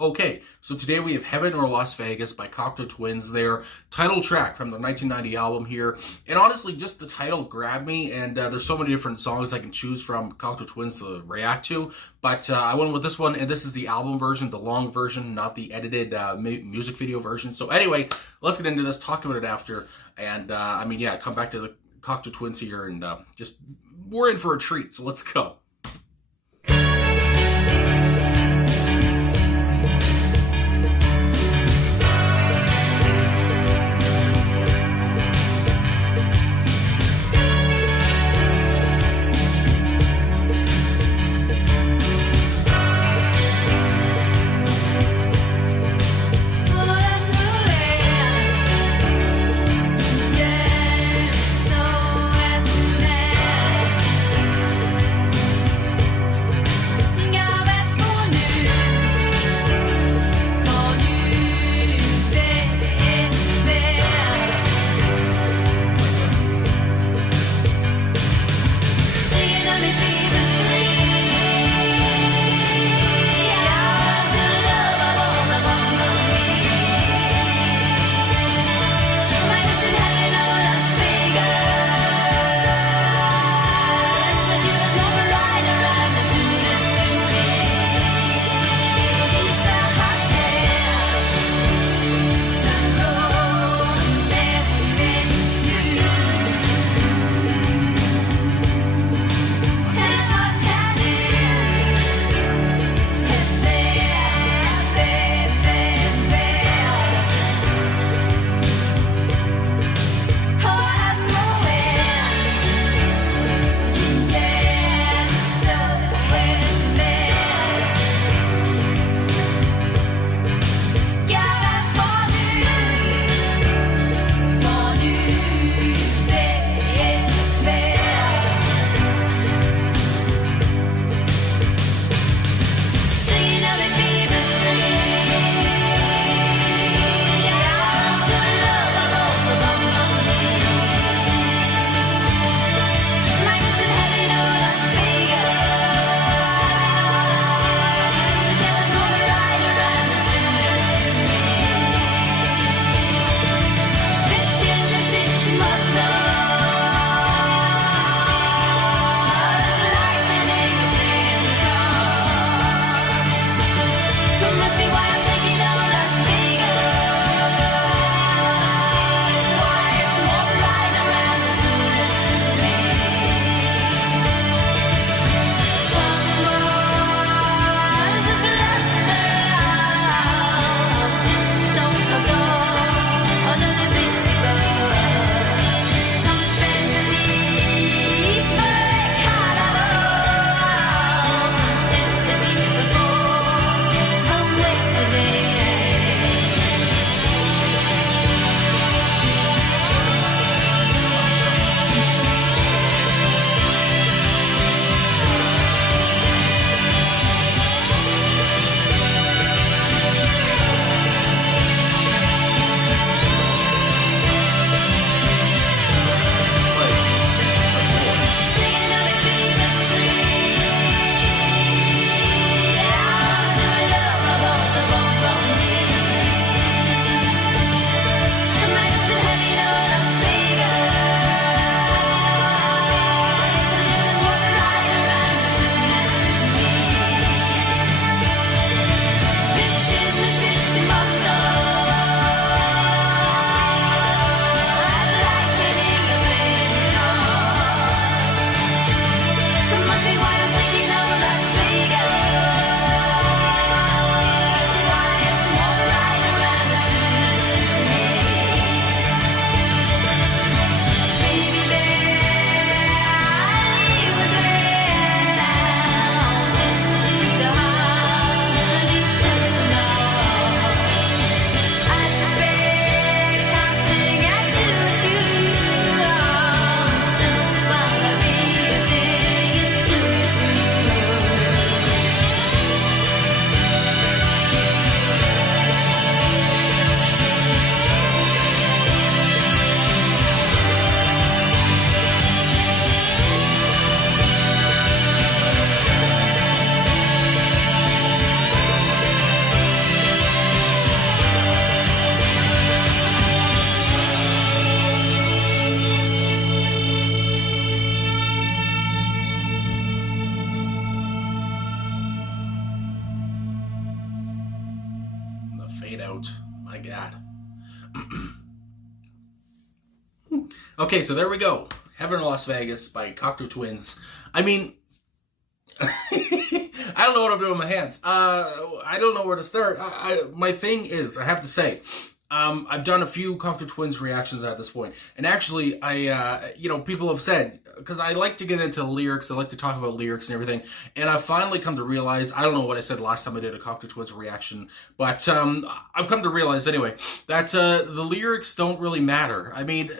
Okay, so today we have Heaven or Las Vegas by Cocteau Twins, their title track from the 1990 album here. And honestly, just the title grabbed me, and there's so many different songs I can choose from Cocteau Twins to react to. But I went with this one, and this is the album version, the long version, not the edited music video version. So anyway, let's get into this, talk about it after. And come back to the Cocteau Twins here, and we're in for a treat, so let's go. out. My God. Okay, so there we go. Heaven or Las Vegas by Cocteau Twins. I mean, I don't know what I'm doing with my hands. I don't know where to start. My thing is, I have to say, I've done a few Cocteau Twins reactions at this point, and actually, people have said, because I like to get into lyrics, I like to talk about lyrics and everything, and I've finally come to realize, I don't know what I said last time I did a Cocteau Twins reaction, but I've come to realize anyway, that the lyrics don't really matter. I mean,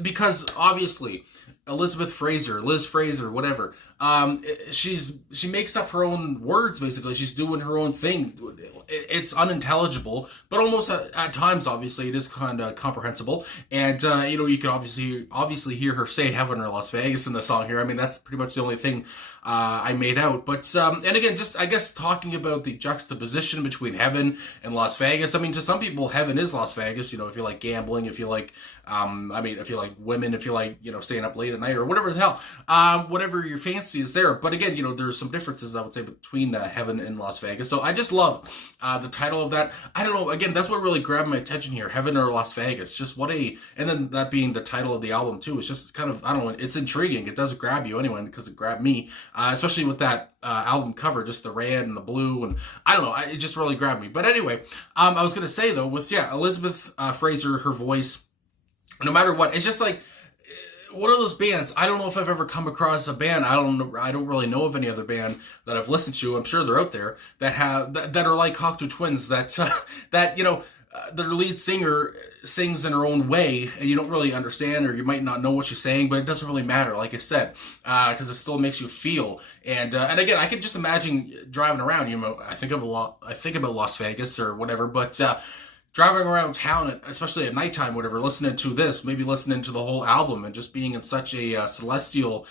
because obviously, Liz Fraser, whatever. She makes up her own words, basically. She's doing her own thing. It's unintelligible, but almost at times, obviously, it is kind of comprehensible. And, you can obviously hear her say heaven or Las Vegas in the song here. I mean, that's pretty much the only thing I made out. But, and again, just, I guess, talking about the juxtaposition between heaven and Las Vegas. I mean, to some people, heaven is Las Vegas, if you like gambling, if you like, if you like women, if you like, staying up late at night or whatever the hell, whatever your fancy is there. But again, there's some differences, I would say, between heaven and Las Vegas. So I just love the title of that. I don't know, again, that's what really grabbed my attention here, heaven or Las Vegas. Just and then that being the title of the album too, it's just kind of, I don't know, it's intriguing. It does grab you anyway, because it grabbed me, especially with that album cover, just the red and the blue, and I don't know, it just really grabbed me. But anyway, I was going to say though, with, Elizabeth Fraser, her voice, no matter what, it's just like one of those bands. I don't know if I've ever come across a band. I don't really know of any other band that I've listened to. I'm sure they're out there that are like Cocteau Twins. That their lead singer sings in her own way, and you don't really understand, or you might not know what she's saying, but it doesn't really matter. Like I said, because it still makes you feel. And again, I could just imagine driving around. I think about Las Vegas or whatever, but. Driving around town, especially at nighttime, whatever, listening to this, maybe listening to the whole album and just being in such a celestial,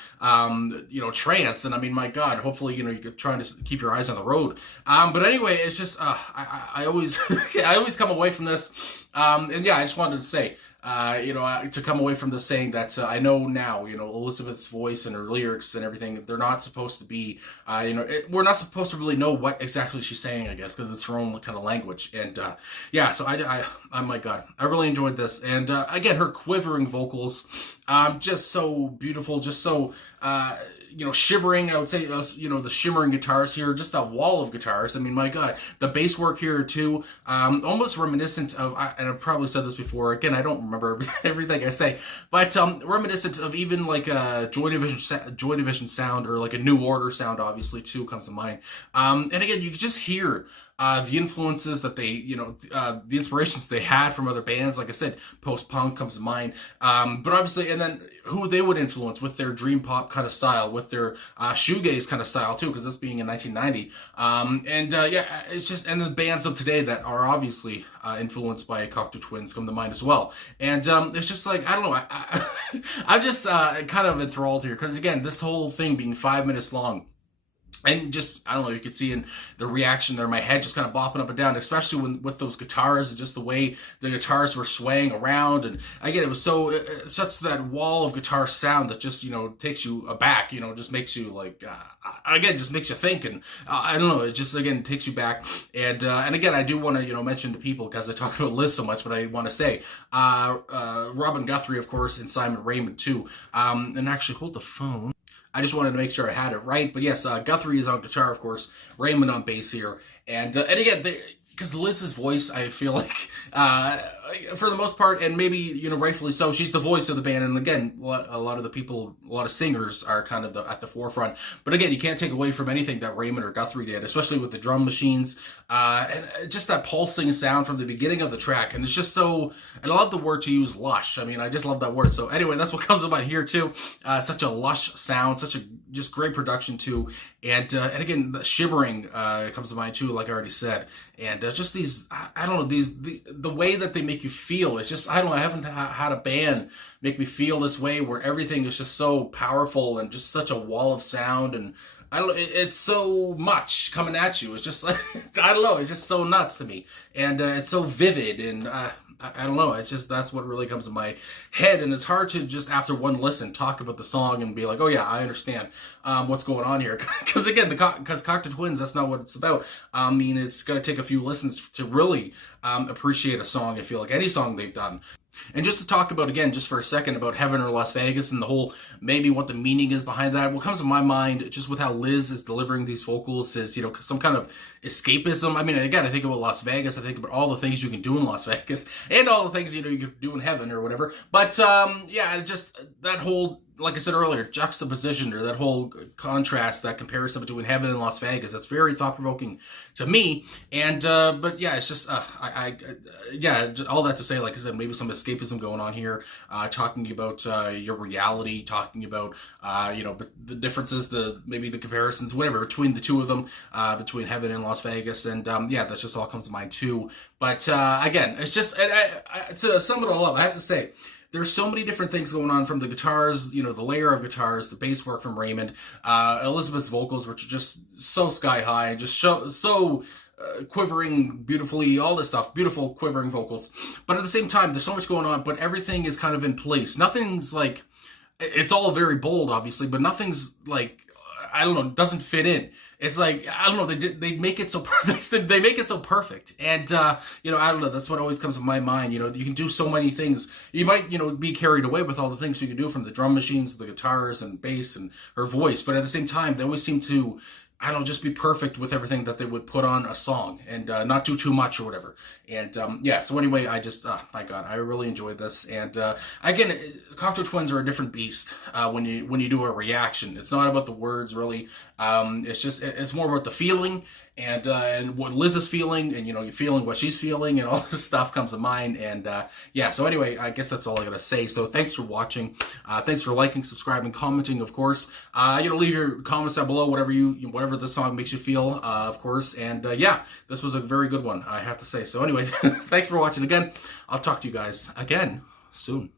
trance. And I mean, my God, hopefully, you're trying to keep your eyes on the road. But anyway, it's just, I always, I always come away from this. And yeah, I just wanted to say, to come away from this saying that I know now, Elizabeth's voice and her lyrics and everything, they're not supposed to be, we're not supposed to really know what exactly she's saying, I guess, because it's her own kind of language. And so I my God, I really enjoyed this. And again, her quivering vocals, just so beautiful, just so, shimmering. I would say, the shimmering guitars here, just that wall of guitars. I mean, my God, the bass work here too, almost reminiscent of, and I've probably said this before. Again, I don't remember everything I say, but reminiscent of even like a Joy Division sound, or like a New Order sound, obviously too comes to mind. And again, you can just hear. The influences that they, the inspirations they had from other bands, like I said, post-punk comes to mind. But obviously, and then who they would influence with their dream pop kind of style, with their shoegaze kind of style too, because this being in 1990. It's just, and the bands of today that are obviously influenced by Cocteau Twins come to mind as well. And it's just like, I don't know, I'm just kind of enthralled here, because again, this whole thing being 5 minutes long. And just, I don't know, you could see in the reaction there, my head just kind of bopping up and down, especially with those guitars, and just the way the guitars were swaying around. And again, it was such that wall of guitar sound that just, takes you aback, just makes you like, again, just makes you think. And I don't know, it just, again, takes you back. And again, I do want to, mention to people, because I talk about Liz so much, but I want to say, Robin Guthrie, of course, and Simon Raymond too. And actually, hold the phone. I just wanted to make sure I had it right. But yes, Guthrie is on guitar, of course. Raymond on bass here. And again, because Liz's voice, I feel like, for the most part, and maybe, rightfully so, she's the voice of the band. And again, a lot of the people, a lot of singers are kind of at the forefront. But again, you can't take away from anything that Raymond or Guthrie did, especially with the drum machines. And just that pulsing sound from the beginning of the track. And it's just so, and I love the word to use, lush. I mean, I just love that word. So anyway, that's what comes to mind here too. Such a lush sound, such a just great production too. And again, the shimmering comes to mind too, like I already said. And just these, I don't know, the way that they make you feel. It's just, I don't know, I haven't had a band make me feel this way, where everything is just so powerful and just such a wall of sound. And I don't know, it's so much coming at you. It's just like, I don't know, it's just so nuts to me. And it's so vivid. And I don't know. It's just that's what really comes to my head, and it's hard to just after one listen talk about the song and be like, oh yeah, I understand what's going on here. Because again, because Cocteau Twins, that's not what it's about. I mean, it's gonna take a few listens to really appreciate a song. I feel like any song they've done. And just to talk about, again, just for a second, about Heaven or Las Vegas and the whole, maybe what the meaning is behind that, what comes to my mind, just with how Liz is delivering these vocals, is, some kind of escapism. I mean, again, I think about Las Vegas, I think about all the things you can do in Las Vegas, and all the things, you can do in heaven or whatever. But, yeah, just that whole, like I said earlier, juxtaposition, or that whole contrast, that comparison between heaven and Las Vegas, that's very thought-provoking to me. And, but yeah, it's just, yeah, all that to say, like I said, maybe some escapism going on here, talking about your reality, talking about, the differences, maybe the comparisons, whatever, between the two of them, between heaven and Las Vegas. And, yeah, that just all comes to mind too. But, again, it's just, to sum it all up, I have to say, there's so many different things going on, from the guitars, the layer of guitars, the bass work from Raymond, Elizabeth's vocals, which are just so sky high, just so quivering beautifully, all this stuff, beautiful quivering vocals. But at the same time, there's so much going on, but everything is kind of in place. Nothing's like, it's all very bold, obviously, but nothing's like, I don't know, doesn't fit in. It's like, I don't know, they make it so perfect. They make it so perfect. And, I don't know, that's what always comes to my mind. You can do so many things. You might, be carried away with all the things you can do, from the drum machines, the guitars and bass and her voice. But at the same time, they always seem to, I don't know, just be perfect with everything that they would put on a song, and not do too much or whatever. And yeah, so anyway, I just, my God, I really enjoyed this. And again, Cocteau Twins are a different beast when you do a reaction. It's not about the words, really. It's more about the feeling, and what Liz is feeling, and you feeling what she's feeling, and all this stuff comes to mind. And yeah, so anyway, I guess that's all I gotta say. So thanks for watching. Thanks for liking, subscribing, commenting, of course. Leave your comments down below, whatever this song makes you feel, of course. And yeah, this was a very good one, I have to say. So anyway, thanks for watching again. I'll talk to you guys again soon.